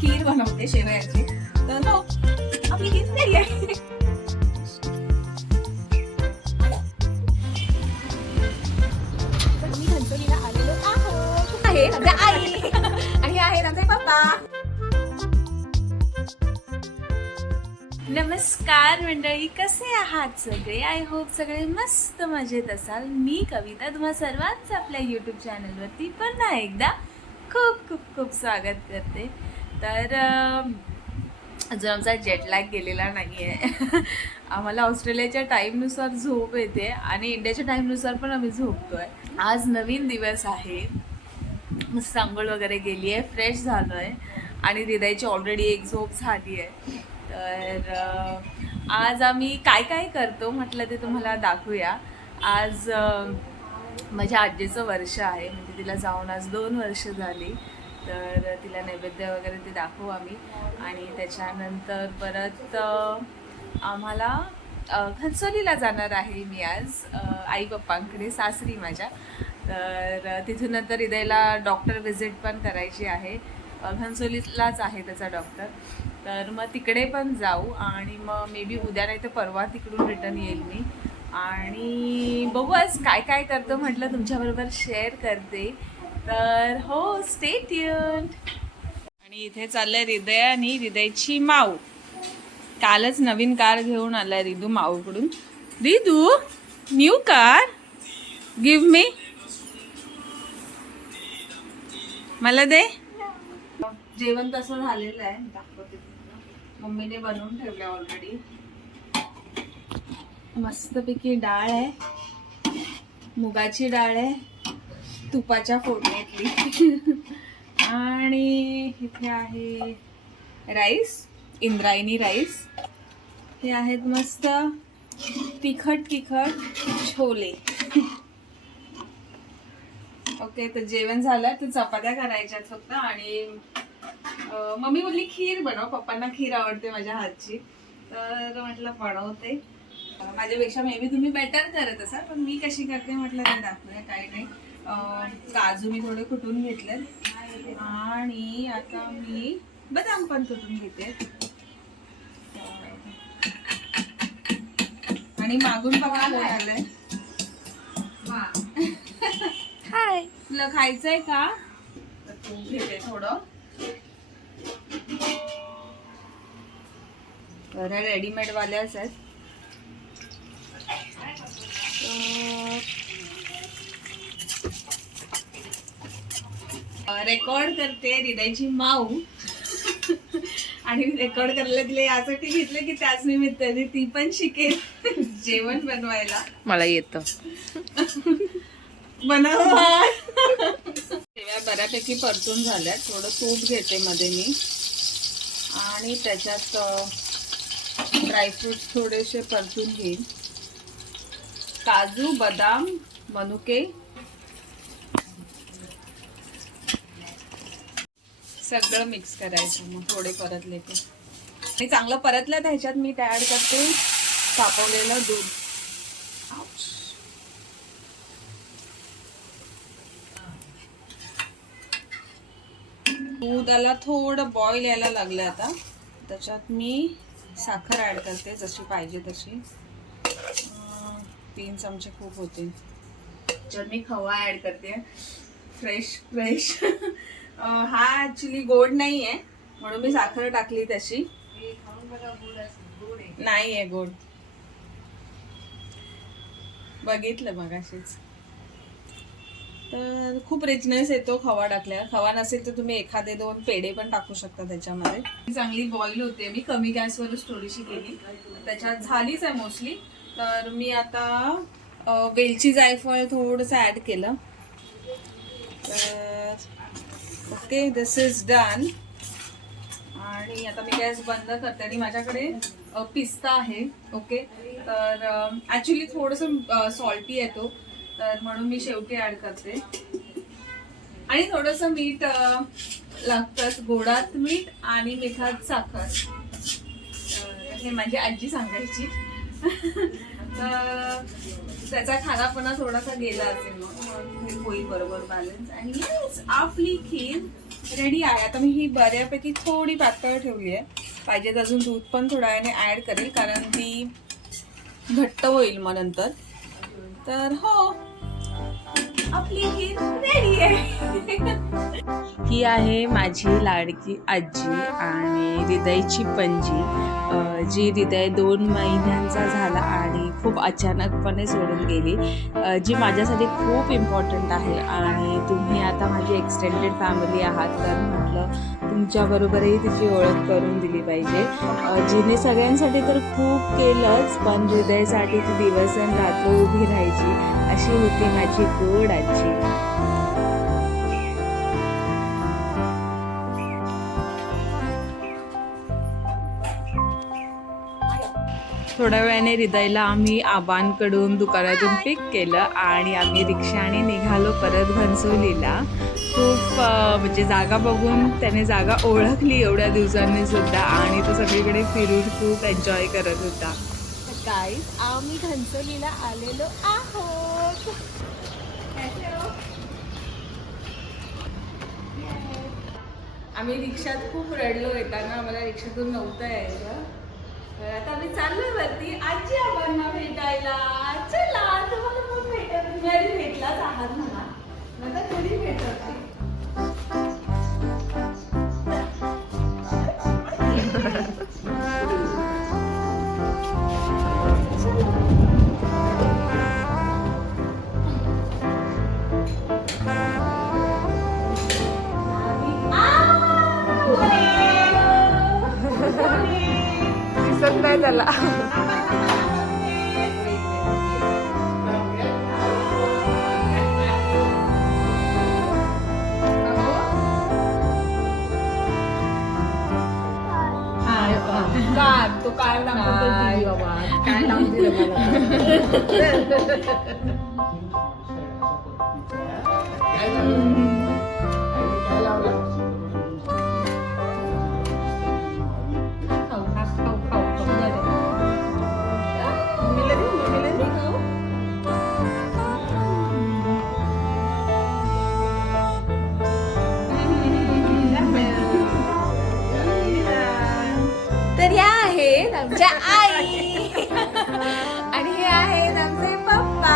खीर बनवते शेवयाची. तर हो, आपली खीर तयारी आहे. मी घंटोलीला आलेलो आहोत. आहे माझ्या आई आणि आहे आमचे पप्पा. नमस्कार मंडळी, कसे आहात सगळे? आय होप सगळे मस्त मजेत असाल. मी कविता तुम्हा सर्वांचं आपल्या यूट्यूब चॅनलवरती पुन्हा एकदा खूप खूप खूप स्वागत करते. तर अजून आमचा जेटलॅग गेलेला नाही आहे. आम्हाला ऑस्ट्रेलियाच्या टाईमनुसार झोप येते आणि इंडियाच्या टाईमनुसार पण आम्ही झोपतो आहे. आज नवीन दिवस आहे. मस्त आंघोळ वगैरे गेली आहे, फ्रेश झालो आहे आणि हृदयाची ऑलरेडी एक झोप झाली आहे. तर आज आम्ही काय काय करतो म्हटलं ते तुम्हाला दाखवूया. आज माझ्या आजीचं वर्ष आहे, म्हणजे तिला जाऊन आज 2 वर्ष झाली. तर तिला नैवेद्य वगैरे ते दाखवू आम्ही. आणि त्याच्यानंतर परत आम्हाला घनसोलीला जाणार आहे मी आज आई पप्पांकडे, सासरी माझ्या. तर तिथून नंतर हृदयला डॉक्टर व्हिजिट पण करायची आहे. घनसोलीलाच आहे त्याचा डॉक्टर. तर मग तिकडे पण जाऊ आणि मग मे बी उद्या नाही तर परवा तिकडून रिटर्न येईल मी. आणि बघू आज काय काय करतो म्हटलं तुमच्याबरोबर शेअर करते. तर हो, स्टे ट्यून्ड. आणि इथे चाललंय हृदय आणि हृदयची माऊ. कालच नवीन कार घेऊन आलाय Ridu माऊकडून. Ridu, new car give me. मला दे. जेवण तसं झालेलं आहे, दाखवते. मम्मीने बनवून ठेवलं ऑलरेडी. मस्तपैकी डाळ आहे, मुगाची डाळ आहे तुपाच्या फोडणीतली. आणि इथे आहे राईस, इंद्रायणी राईस. हे आहेत मस्त तिखट तिखट छोले. ओके, तर जेवण झालं. तर चपात्या करायच्यात फक्त. आणि मम्मी बोलली खीर बनव, पप्पांना खीर आवडते माझ्या हातची. तर म्हटलं बनवते. माझ्यापेक्षा मे बी तुम्ही बेटर करत असाल, पण मी कशी करते म्हटलं ते दाखवूया. काही नाही, काजू मी थोडे कुटून घेतले आणि आता मी बदाम पण कुटून घेते. आणि मागून बघा कोण आलंय. हाय, तुला खायचंय का? तर तू घेते थोडं. तर रेडीमेड वाल्याच आहेत. रेकॉर्ड करते हृदयची माऊ. आणि रेकॉर्ड करायला तिला यासाठी घेतलं की त्याच निमित्ताने ती पण शिकेल जेवण बनवायला. मला येतं बनवा. शेवया बऱ्यापैकी परतून झाल्या. थोडं तूप घेते मध्ये मी आणि त्याच्यात ड्रायफ्रुट्स थोडेसे परतून घेईन. काजू, बदाम, मनुके सगळं मिक्स करायचं. मग थोडे परतले ते आणि चांगलं परतलं तर ह्याच्यात मी ऍड करते तापवलेलं दूध. दुधाला थोडं बॉईल यायला लागलं. आता त्याच्यात मी साखर ऍड करते जशी पाहिजे तशी. 3 चमचे खूप होते. त्याच्यात मी खवा ऍड करते, फ्रेश फ्रेश. हा ऍक्च्युली गोड नाही आहे म्हणून मी साखर टाकली तशी. नाही आहे गोड, बघितलं मगाशीच. तर खूप रिचनेस येतो खवा टाकल्यावर. खवा नसेल तर तुम्ही एखादे 2 पेढे पण टाकू शकता त्याच्यामध्ये. चांगली बॉईल होते. मी कमी गॅसवरच थोडीशी केली, त्याच्यात झालीच आहे मोस्टली. तर मी आता वेलची जायफळ थोडंसं ऍड केलं. तर ओके, दिस इज डन. आणि आता मी गॅस बंद करते. आणि माझ्याकडे पिस्ता आहे. ओके, तर ॲक्च्युली थोडंसं सॉल्टी येतो, तर म्हणून मी शेवटी ॲड करते. आणि थोडंसं मीठ लागतंच, गोडात मीठ आणि मिठात साखर. हे माझी आजी सांगायची. तर त्याचा खारापणा थोडासा गेला असेल, मग होईल बरोबर बॅलन्स. आणि आपली खीर रेडी आहे. आता मी ही बऱ्यापैकी थोडी पातळ ठेवली आहे. पाहिजे तर अजून दूध पण थोड्या वेळाने ॲड करेल कारण ती घट्ट होईल मग नंतर. तर हो, आपली खीर रेडी आहे. ही आहे माझी लाडकी आजी आणि हृदयची पणजी, जी हृदय 2 महिन्यांचा झाला आणि खूप अचानकपणे सोडून गेली, जी माझ्यासाठी खूप इम्पॉर्टंट आहे. आणि तुम्ही आता माझी एक्सटेंडेड फॅमिली आहात, तर म्हटलं तुमच्याबरोबरही तिची ओळख करून दिली पाहिजे. जिने सगळ्यांसाठी तर खूप केलंच, पण हृदयसाठी ती दिवस आणि रात्र उभी राहायची. अशी होती माझी गोड आजी. थोड्या वेळाने हृदयला आम्ही आबांकडून दुकानातून पिक केलं आणि आम्ही रिक्षाने निघालो परत घनसोलीला. खूप म्हणजे जागा बघून त्याने जागा ओळखली एवढ्या दिवसांनी सुद्धा आणि तो सगळीकडे फिरून खूप एन्जॉय करत होता. गाईस, आम्ही घनसोलीला आलेलो आहोत. आम्ही रिक्षात खूप रडलो येताना, आम्हाला रिक्षातून नव्हतं यायचं. आता आम्ही चाललोय वरती आजी आबांना भेटायला. चला, तुम्हाला खूप भेटत, तुम्ही आधी भेटलाच आहात म्हणा, आता कधी भेटत. दिसत नाही त्याला. तो काय बाबा काय लावून दिलं तर या आहेत आमच्या आई आणि हे आहेत आमचे पप्पा.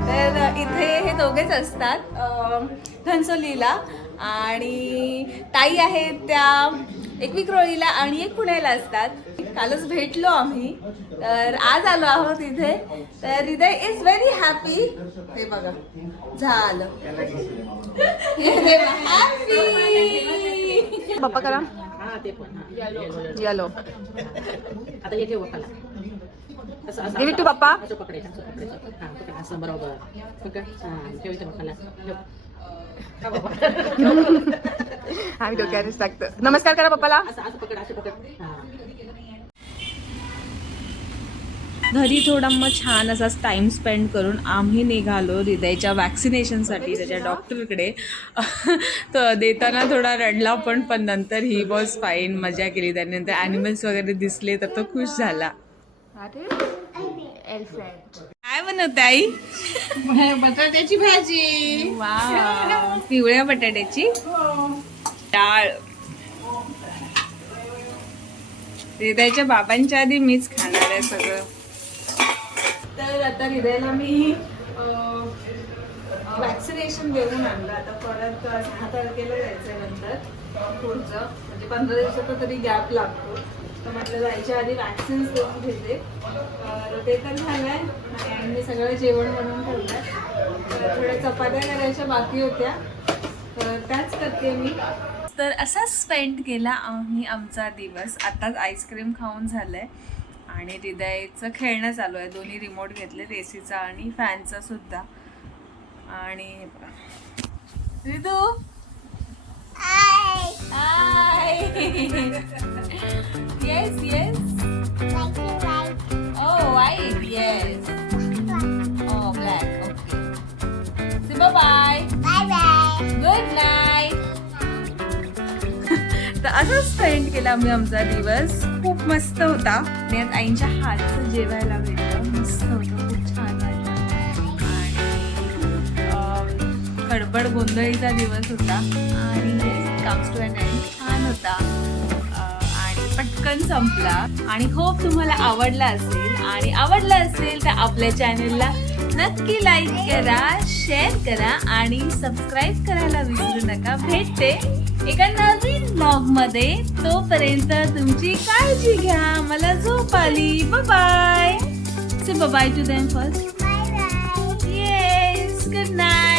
तर इथे हे दोघेच असतात घनसोलीला आणि ताई आहेत त्या एक विक्रोळीला आणि एक पुण्याला असतात. कालच भेटलो आम्ही, तर आज आलो आहोत इथे. तर हृदय इज व्हेरी हॅपी. हे बघा झालं हॅपी. पप्पा करा येलो. आता हे ठेव खाला. गिव्ह इट टू पप्पा. असं पकडायचं, असं पकडायचं. हां, पकड असं बरोबर. पकड. हां, ठेव इथे खाला. ठेव. का बाबा? आम्ही डोक्यानेच टाकतो. नमस्कार करा पप्पाला. असं असं पकड, असं पकड. हां. घरी थोडा मग छान असा टाइम स्पेंड करून आम्ही निघालो हृदयच्या वॅक्सिनेशनसाठी त्याच्या डॉक्टरकडे. तर देताना थोडा रडला पण नंतर ही वॉज फाईन, मजा केली त्याने. नंतर ॲनिमल्स वगैरे दिसले तर तो खुश झाला. काय बनवते आई? बटाट्याची भाजी. वाव, पिवळ्या बटाट्याची डाळ. हृदयच्या बाबांच्या आधी मीच खाणार आहे सगळं. तर आता हृदयला मी वॅक्सिनेशन देऊन आणलं. आता परत 6 तारखेला जायचं नंतर पुढचं, म्हणजे 15 दिवसाचा तरी गॅप लागतो. तर म्हटलं जायच्या आधी वॅक्सिन्स देऊन घेते. तर ते तर झालंय आणि मी सगळं जेवण बनवून ठेवलंय. थोड्या चपात्या करायच्या बाकी होत्या, तर त्याच करते मी. तर असा स्पेंड केला आम्ही आमचा दिवस. आताच आईस्क्रीम खाऊन झालंय आणि हृदयचं खेळणं चालू आहे. दोन्ही रिमोट घेतलेत, एसीचा आणि फॅनचा सुद्धा. आणि Ridhu hi. Yes yes. Oh white. Yes. Oh black. Okay. Bye bye. Bye bye. Good night. तर असं स्पेंड केला आम्ही आमचा दिवस. खूप मस्त होता आणि आज आईंच्या हातचं जेवायला भेटलं. मस्त होतं, खूप छान वाटलं. आणि गडबड गोंधळीचा दिवस होता आणि कम्स टू एन एंड. छान होता आणि पटकन संपला. आणि होप तुम्हाला आवडला असेल, आणि आवडला असेल तर आपल्या चॅनलला नक्की लाईक करा, शेअर करा आणि सबस्क्राईब करायला विसरू नका. भेटते एका नवीन ब्लॉग मध्ये. तोपर्यंत तुमची काळजी घ्या. मला झोप आली. Bye. Say bye to them first. Yes, good night.